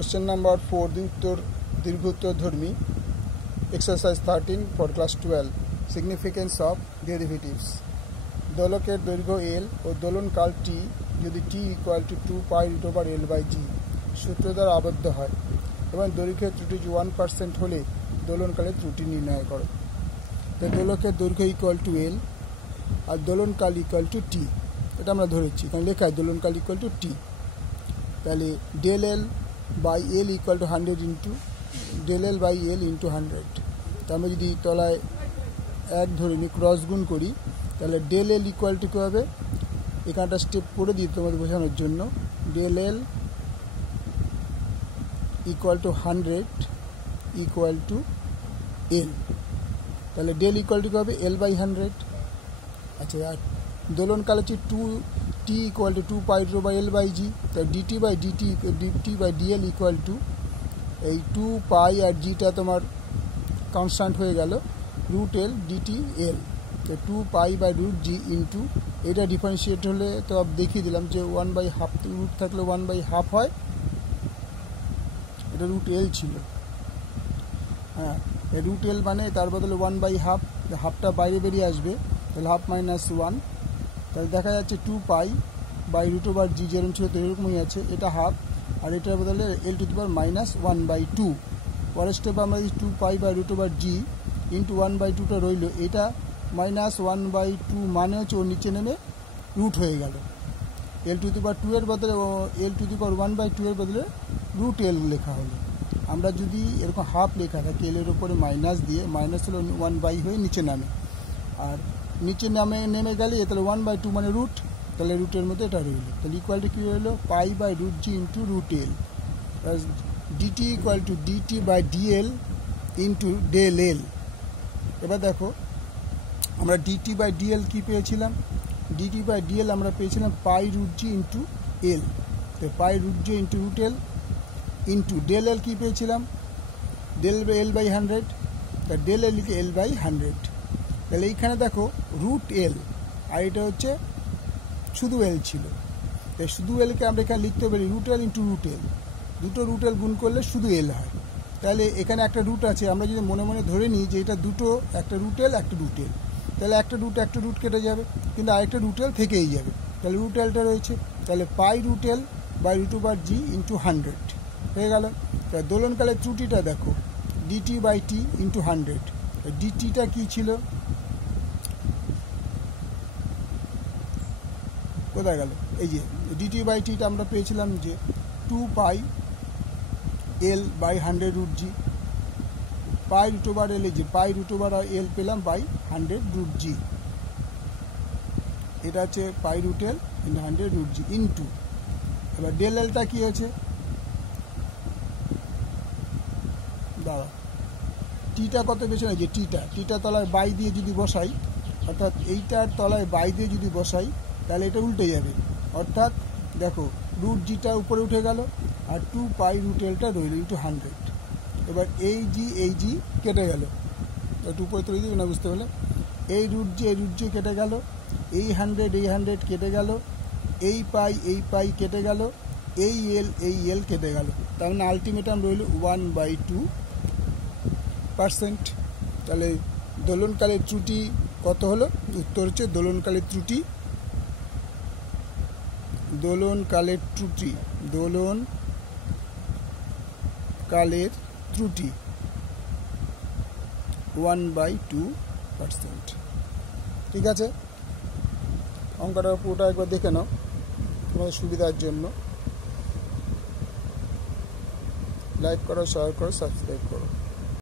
Question number 4 দীর্ঘোত্তরধর্মী exercise 13 for class 12 significance of derivatives দোলকের দৈর্ঘ্য L ও দোলনকাল T যদি T equal to 2 pi root over L by G সূত্র দ্বারা আবদ্ধ হয় এবং দৈর্ঘ্যের ত্রুটি 1% হলে দোলনকালের ত্রুটি নির্ণয় করো। তো দোলকের দৈর্ঘ্য equal to L R দোলনকাল equal to T, এটা আমরা ধরেছি কারণ লেখায় দোলনকাল equal to T, তাহলে del L by L equal to 100 into del L by L into 100। তো আমরা যদি তলায় 1 ধরে নিই, ক্রস গুণ করি, তাহলে del L equal to কী হবে, এখানটা স্টেপ করে দিই তোমাদের বোঝানোর জন্য। del L equal to 100 equal to L, তাহলে del equal to কী হবে, L by 100। আচ্ছা, আর দোলনকাল হচ্ছে T equal to 2 pi rho by L by G, তো dt by dl equal to এই 2 pi আর gটা তোমার কনস্ট্যান্ট হয়ে গেল root L dt L, তো 2 pi by root G into এটা ডিফারেন্সিয়েট হলে তো দেখিয়ে দিলাম যে 1/2, রুট থাকলে 1/2 হয়, এটা root L ছিল। হ্যাঁ, root L মানে তার বদলে 1/2, হাফটা বাইরে বেরিয়ে আসবে, তাহলে হাফ মাইনাস 1, তাহলে দেখা যাচ্ছে 2 পাই বাই রুট ওভার জি যেরকম ছিল তো এরকমই আছে, এটা হাফ, আর এটার বদলে L to the power minus 1/2। পরের স্টেপে আমরা 2 pi by root over g into 1/2টা রইল, এটা মাইনাস 1/2 মানে হচ্ছে ওর নিচে নেমে রুট হয়ে গেল। L টু দি পাওয়ার 2 এর বদলে L টু দি পাওয়ার 1/2 এর বদলে রুট L লেখা হলো। আমরা যদি এরকম হাফ লেখা থাকে L এর উপরে মাইনাস দিয়ে, মাইনাস হলো 1/2 হয়ে নিচে নামে, আর নিচে নেমে গেলে তাহলে 1/2 মানে রুট, তাহলে রুটের মধ্যে এটা রইল, তাহলে ইকুয়াল টু কী রইল, pi by root g into root L, dt equal to dt by dl into del L. এবার দেখো আমরা ডিটি বাই ডিএল কী পেয়েছিলাম, ডিটি বাই ডিএল আমরা পেয়েছিলাম পাই রুট জি ইন্টু এল, তো pi root g into root L into del L কী পেয়েছিলাম, del L by 100, তা ডেল এল লিখে এল বাই 100। তাহলে এইখানে দেখো রুট এল আর এটা হচ্ছে শুধু এল ছিল, তাই শুধু এলকে আমরা এখানে লিখতে পারি root L into root L, দুটো রুট এল গুণ করলে শুধু এল হয়। তাহলে এখানে একটা রুট আছে, আমরা যদি মনে মনে ধরে নিই যে এটা দুটো, একটা রুট এল একটা রুট এল, তাহলে একটা রুট কেটে যাবে, কিন্তু আরেকটা রুট এল থেকেই যাবে, তাহলে রুট এলটা রয়েছে, তাহলে pi root L by root over g into 100 হয়ে গেল। তাহলে দোলনকালের ত্রুটিটা দেখো ডিটি বাই টি ইন্টু 100, ডিটিটা কী ছিল, কোথায় গেল, এই যে ডিটি বাই টিটা আমরা পেয়েছিলাম যে 2 pi L by 100 root g, pi root over L, এই যে পাই রুট ওভার এল পেলাম বাই 100 রুট জি, এটা হচ্ছে পাই root L into 100 root g into, এবার ডেল এলটা কী হয়েছে, দাঁড়া টিটা কত বেশি না, যে টিটা তলায় বাই দিয়ে যদি বসাই, অর্থাৎ এইটার তলায় বাই দিয়ে যদি বসাই তাহলে এটা উল্টে যাবে, অর্থাৎ দেখো রুট জিটা উপরে উঠে গেল আর 2 পাই রুট এলটা রইল ইন্টু 100। এবার এই জি কেটে গেল, একটু উপরে তুলে দিই না, বুঝতে পারলে, এই রুট জি কেটে গেল, এই 100 কেটে গেল, এই পাই কেটে গেল, এই এল কেটে গেল, তার মানে আলটিমেটাম রইল 1/2%। তাহলে দোলনকালের ত্রুটি কত হলো, উত্তর হচ্ছে দোলনকালের ত্রুটি 1/2%। ঠিক আছে, অঙ্কটা পুরোটা একবার দেখে নাও তোমাদের সুবিধার জন্য। লাইক করো, শেয়ার করো, সাবস্ক্রাইব করো।